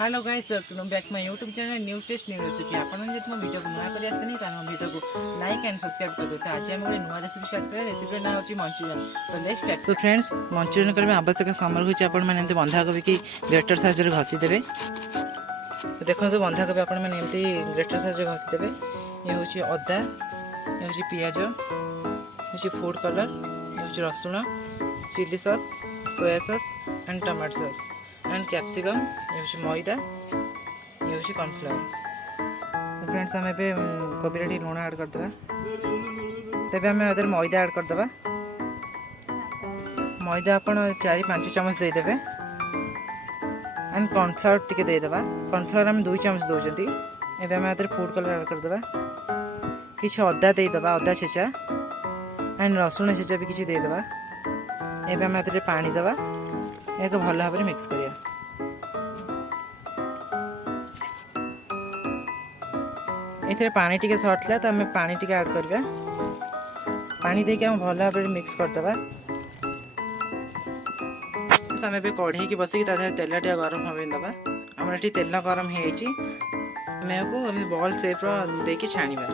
Hello guys, welcome back my YouTube channel new taste new recipe. आपण जे तुम video को नुआ करी आसनी तार वीडियो को लाइक एंड सब्सक्राइब कर दो। तो आज हम नुआ रेसिपी स्टार्ट करें। रेसिपी ना होची मंचूरियन। तो let's start. So friends, Manchurian करबे आवश्यक सामग्री होची आपण माने एमते बंधा कोबी की ग्रेटर साइज रे घसी देबे। तो देखो तो बंधा कोबी आपण माने एमते ग्रेटर साइज रे घसी देबे। ये होची अदा, ये होची पियाज, होची फूड कलर, ये होची रसुन, chilli sauce, soya sauce and tomato sauce and capsicum, ये होची मैदा, ये होची कॉर्नफ्लावर। फ्रेंड्स हम ए कोबी रे लुण ऐड कर देबा। तबे हम अदर मैदा ऐड कर देबा। मैदा आपण 4-5 चम्मच दे देबे एंड कॉर्नफ्लावर टिके दे देबा। कॉर्नफ्लावर हम 2 चम्मच दोजंती। एबे हम अदर फूड कलर ऐड कर देबा। किछ अदा दे देबा, अदा छेचा एंड रसुन छेचा भी किछ दे देबा। एबे हम अदर पानी देबा। एक भल भाव में मिक्स करिया। एथरे पानी टिके सर्ट ला तो हम पानी टिके ऐड करबा। पानी देके हम भल भाव में मिक्स कर देबा। हम ए कढ़ाई की बसई ताधर तेल टिया गरम होबे दबा। हमर एठी तेल गरम हेची। मैं को हम बॉल शेप रो देके छाणीबा।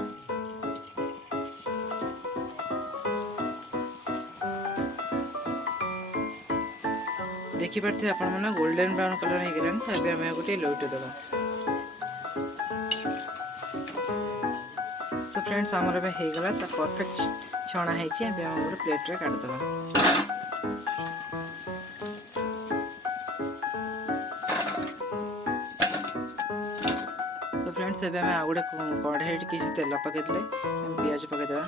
देखि पारथे आपण माने गोल्डन ब्राउन कलर हे गेलन। तबे हम गोटे लौटे देबा। सो फ्रेंड्स, हमर बे हे गला त परफेक्ट छणा हेची। हम गोटे प्लेट रे काट देबा। सो फ्रेंड्स, एबे हम गोटे कढ़ाई रे किछि तेल पके देले। हम प्याज पके देबा।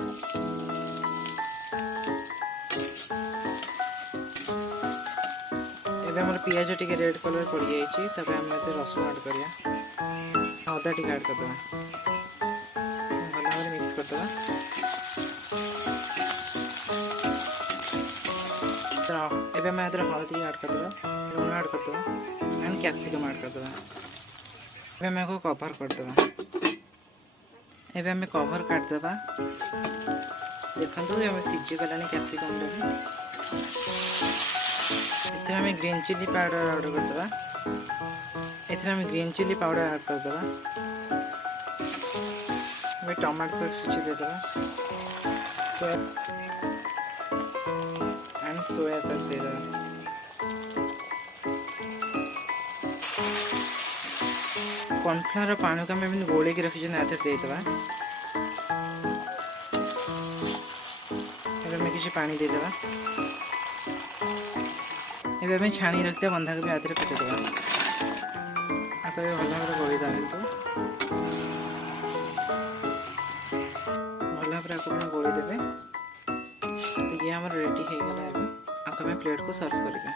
एबे हमर पियाज टिके रेड कलर पड़ जाइए। तबे हम एते रसुन ऐड करिया, अदा टिके ऐड कर देबा। भल भाव मिक्स कर देबा। तो एबे हम एते हल्दी ऐड कर देबा, लूण ऐड कर देबा एंड कैप्सिकम ऐड कर देबा। एबे हम को कवर कर देबा। एबे हम कवर काट देबा। देखंतु हम सिझी गलानी कैप्सिकम रे। इथे हमें ग्रीन चिली पाउडर ऐड कर देबा। इथे हमें ग्रीन चिली पाउडर ऐड कर देबा। हमें टमाटो सॉस कुछ दे देबा। सोया सॉस दे देबा। कॉर्नफ्लावर पानी को हमें गोले की रखी ना दे देबा। अब हमें किसी पानी दे देबा। एबे हमें छाणी रखते बंधा कोबी आधे पके देबा। आके भल भाव गोली देबा। तो भल भाव आके गोली देबे। तो ये हमर रेडी हे गला। आके हमें प्लेट को सर्व करिबे।